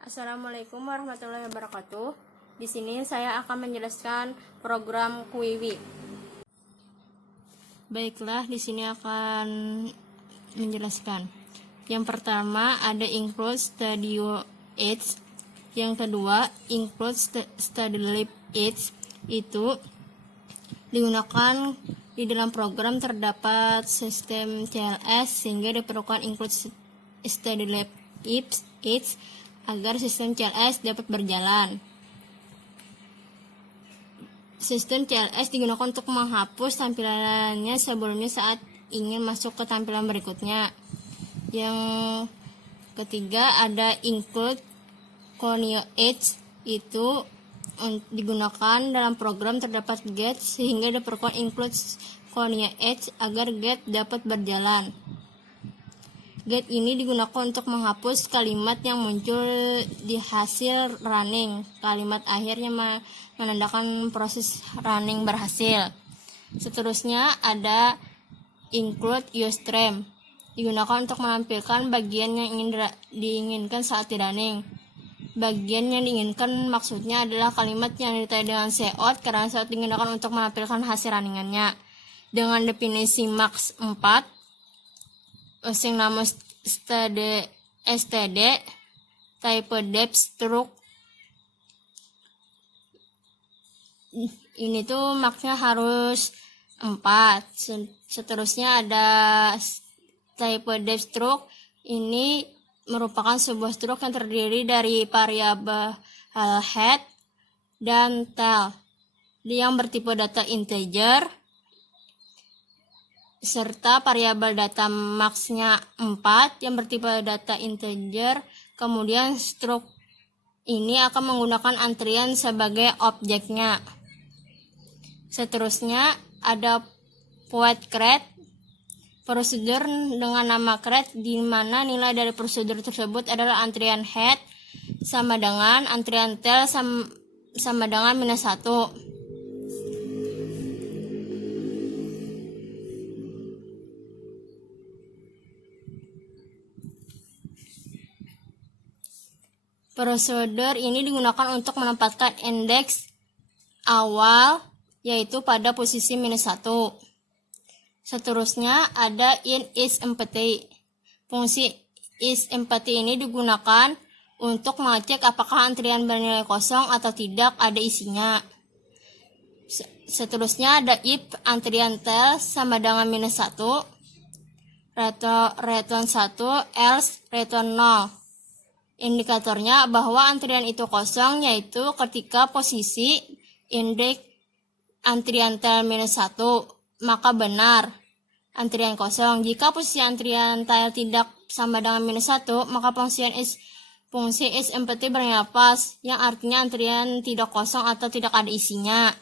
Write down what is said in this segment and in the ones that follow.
Assalamualaikum warahmatullahi wabarakatuh. Di sini saya akan menjelaskan program Kuiwi. Baiklah, di sini akan menjelaskan. Yang pertama ada include studio aids. Yang kedua include study lab aids. Itu digunakan di dalam program terdapat sistem CLS sehingga diperlukan include study lab aids agar sistem CLS dapat berjalan. Sistem CLS digunakan untuk menghapus tampilannya sebelumnya saat ingin masuk ke tampilan berikutnya. Yang ketiga ada include Conio Edge, itu digunakan dalam program terdapat get sehingga diperlukan include Conio Edge agar get dapat berjalan. Get ini digunakan untuk menghapus kalimat yang muncul di hasil running. Kalimat akhirnya menandakan proses running berhasil. Seterusnya ada include useframe. Digunakan untuk menampilkan bagian yang diinginkan saat di running. Bagian yang diinginkan maksudnya adalah kalimat yang ditandai dengan cout karena saat digunakan untuk menampilkan hasil runningannya. Dengan definisi max 4, sing nama std type depth stroke ini tuh maksnya harus 4. Seterusnya ada type depth stroke, ini merupakan sebuah stroke yang terdiri dari variabel head dan tail yang bertipe data integer serta variabel data max-nya 4 yang bertipe data integer. Kemudian stroke ini akan menggunakan antrian sebagai objeknya. Seterusnya ada void create, prosedur dengan nama create di mana nilai dari prosedur tersebut adalah antrian head sama dengan antrian tail sama dengan -1. Prosedur ini digunakan untuk menempatkan indeks awal yaitu pada posisi -1. Seterusnya ada in is empty. Fungsi is empty ini digunakan untuk mengecek apakah antrian bernilai kosong atau tidak ada isinya. Seterusnya ada if antrian tail sama dengan -1, return 1, else return 0. Indikatornya bahwa antrian itu kosong yaitu ketika posisi indeks antrian tail -1, maka benar antrian kosong. Jika posisi antrian tail tidak sama dengan -1, maka fungsi is empty bernilai false, yang artinya antrian tidak kosong atau tidak ada isinya.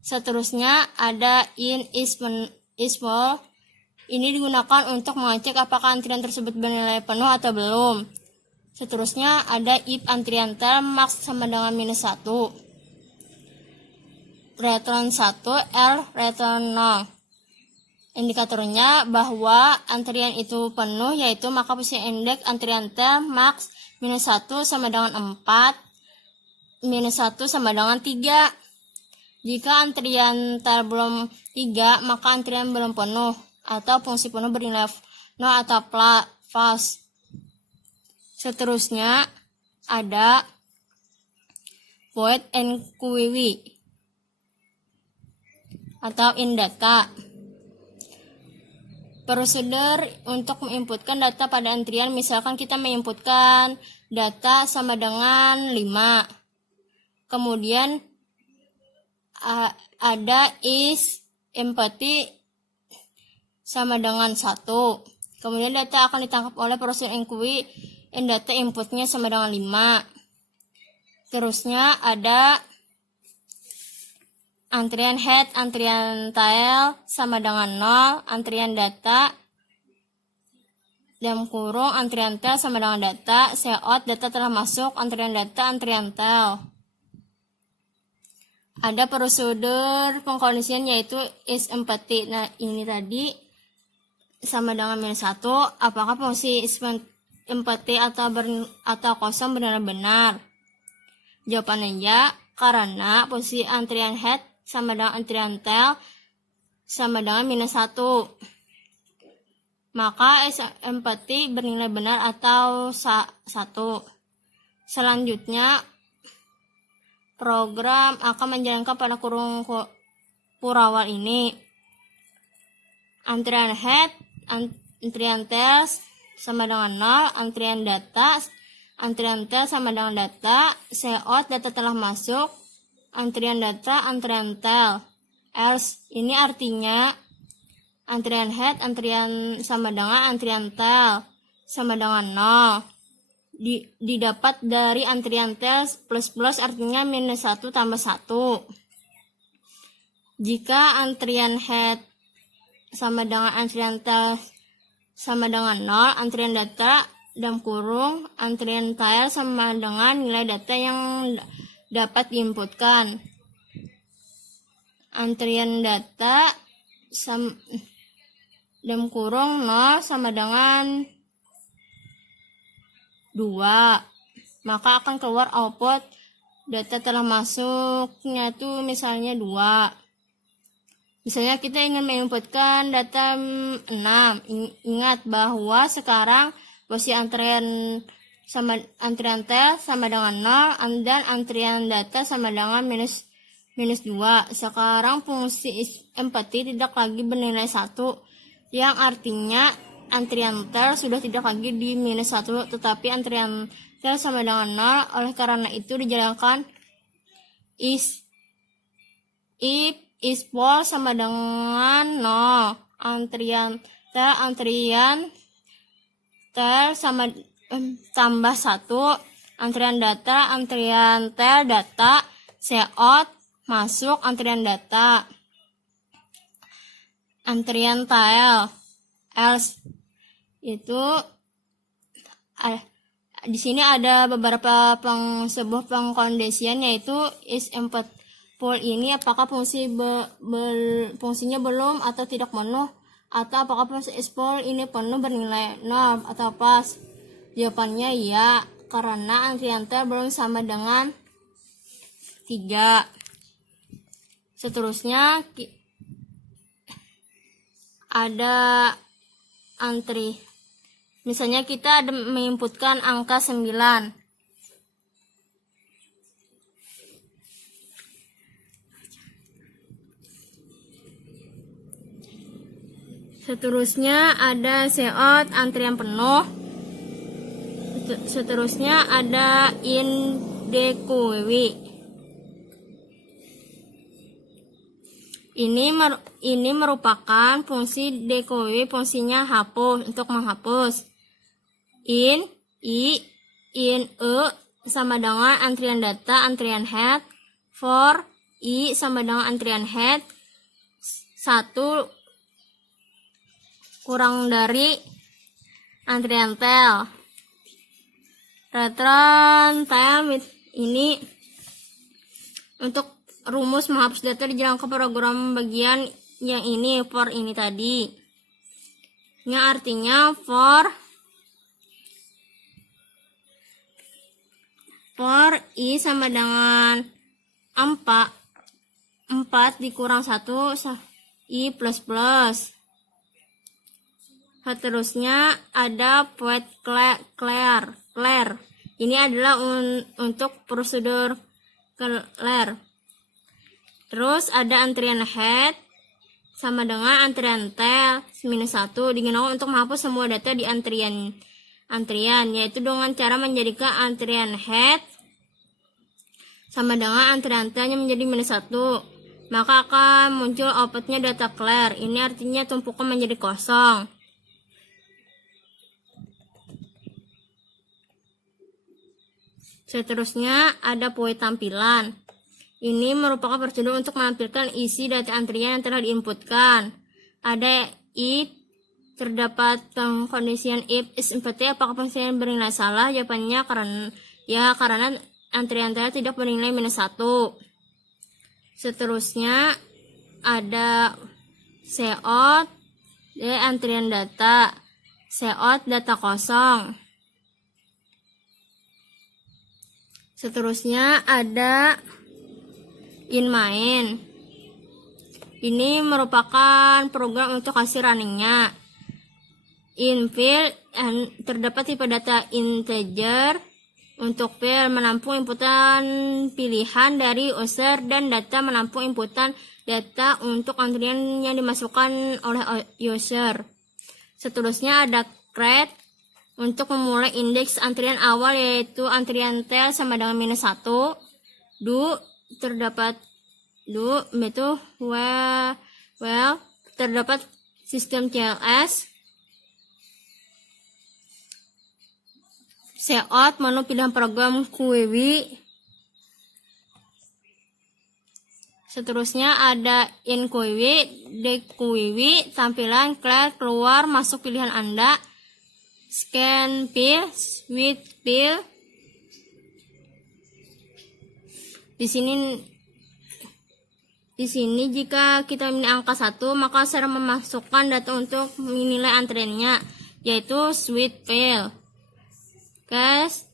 Seterusnya ada in is full. Ini digunakan untuk mengecek apakah antrian tersebut bernilai penuh atau belum. Seterusnya ada if antrian tail max sama dengan -1, return 1, L return 0. Indikatornya bahwa antrian itu penuh yaitu maka posisi indeks antrian tail max -1 sama dengan 4, -1 sama dengan 3. Jika antrian tail belum 3, maka antrian belum penuh atau fungsi penuh bernilai 0 atau false. Seterusnya ada void enquery atau in data. Prosedur untuk menginputkan data pada antrian, misalkan kita menginputkan data sama dengan 5. Kemudian ada is empty sama dengan 1. Kemudian data akan ditangkap oleh prosedur enquery and data inputnya sama dengan 5. Terusnya ada antrian head, antrian tail sama dengan 0, antrian data dalam kurung antrian tail sama dengan data, cout data telah masuk, antrian data, antrian tail. Ada prosedur pengkondisian yaitu is empty. Nah, ini tadi sama dengan minus 1, apakah fungsi empty atau kosong benar-benar? Jawabannya ya, karena posisi antrian head sama dengan antrian tail sama dengan minus 1. Maka empty bernilai benar atau 1. Selanjutnya, program akan menjalankan pada kurung kurawal ini. Antrian head, antrian tail sama dengan 0, antrian tail sama dengan data, cout data telah masuk, antrian data, antrian tail, else. Ini artinya antrian head, antrian sama dengan antrian tail sama dengan 0. Didapat dari antrian tail plus artinya minus 1 tambah 1. Jika antrian head sama dengan antrian tail sama dengan 0, antrian data dalam kurung antrian tail sama dengan nilai data yang dapat diinputkan. Antrian data dalam kurung 0 sama dengan 2, maka akan keluar output data telah masuknya itu misalnya 2. Misalnya kita ingin menginputkan data 6. Ingat bahwa sekarang posisi antrian tail sama dengan 0 dan antrian data sama dengan minus 2. Sekarang fungsi empty tidak lagi bernilai 1, yang artinya antrian tail sudah tidak lagi di minus 1, tetapi antrian tail sama dengan 0. Oleh karena itu dijalankan if false sama dengan 0. Antrian tail sama tambah 1, antrian tail data, cout masuk antrian data, antrian tail, else. Itu di sini ada beberapa sebuah pengkondisian, yaitu is empty full ini apakah fungsinya belum atau tidak penuh, atau apakah fungsi is full ini penuh bernilai 0 atau pas. Jawabannya ya, karena antrian tail belum sama dengan 3. Seterusnya ada antri. Misalnya kita ada menginputkan angka 9. Seterusnya ada cout antrian penuh. Seterusnya ada indqw. Ini merupakan fungsi dqw, fungsinya hapus, untuk menghapus. In sama dengan antrian data, antrian head. For i sama dengan antrian head 1 kurang dari antrian tail. Return tail ini untuk rumus menghapus data dijalankan program bagian yang ini, for ini tadi. Ini artinya for i sama dengan 4 dikurang 1 i plus. Seterusnya ada void clear. Ini adalah untuk prosedur clear. Terus ada antrian head sama dengan antrian tail minus 1 digunakan untuk menghapus semua data di antrian, yaitu dengan cara menjadikan antrian head sama dengan antrian tailnya menjadi minus 1. Maka akan muncul outputnya data clear. Ini artinya tumpukan menjadi kosong. Seterusnya ada void tampilan. Ini merupakan prosedur untuk menampilkan isi data antrian yang telah diinputkan. Ada if, terdapat pengkondisian if is empty, apakah fungsinya bernilai salah? Jawabannya karena antrian tail tidak bernilai minus 1. Seterusnya ada cout D. Antrian data. C. Out data kosong. Seterusnya ada InMain. Ini merupakan program untuk hasil runningnya. InFill terdapat tipe data integer. Untuk fill menampung inputan pilihan dari user dan data menampung inputan data untuk antrian yang dimasukkan oleh user. Seterusnya ada create untuk memulai indeks antrian awal yaitu antrian tail sama dengan -1. Do terdapat itu well terdapat sistem CLS. Out menu pilihan program QWI. Seterusnya ada in QWI, de QWI, tampilan clear keluar masuk pilihan Anda. Scan fill, switch fill. Di sini jika kita memilih angka 1, maka cara memasukkan data untuk menilai antriannya yaitu switch fill. Case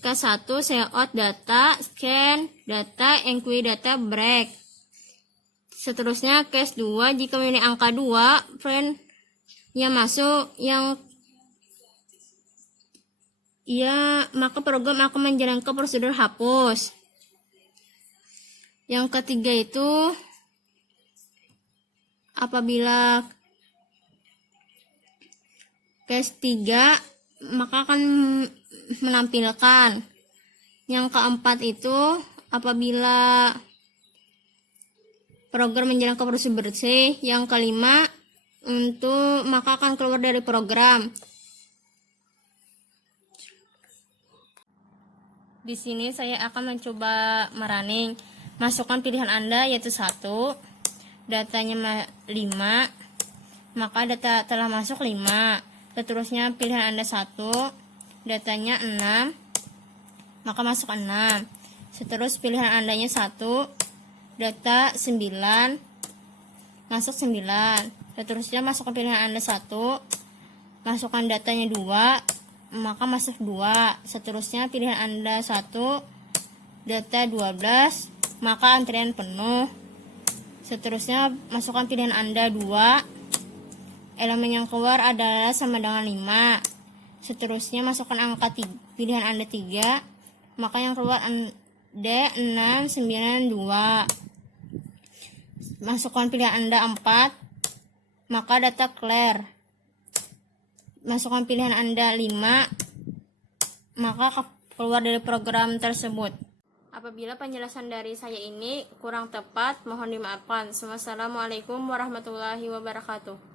1 out data, scan data, enquire data, break. Seterusnya case 2 jika memilih angka 2, friend yang masuk maka program akan menjalankan prosedur hapus. Yang ketiga itu apabila case 3 maka akan menampilkan. Yang keempat itu apabila program menjalankan prosedur bersih. Yang kelima maka akan keluar dari program. Di sini saya akan mencoba merunning. Masukkan pilihan Anda yaitu 1, datanya 5, maka data telah masuk 5. Seterusnya pilihan Anda 1, datanya 6, maka masuk 6. Seterus pilihan Andanya 1, data 9, masuk 9. Seterusnya masukkan pilihan Anda 1, masukkan datanya 2, maka masuk 2. Seterusnya pilihan Anda 1, data 12, maka antrian penuh. Seterusnya masukkan pilihan Anda 2, elemen yang keluar adalah sama dengan 5. Seterusnya masukkan angka pilihan Anda 3, maka yang keluar D692. Masukkan pilihan Anda 4, maka data clear. Masukkan pilihan Anda 5, maka keluar dari program tersebut. Apabila penjelasan dari saya ini kurang tepat, mohon dimaafkan. Wassalamualaikum warahmatullahi wabarakatuh.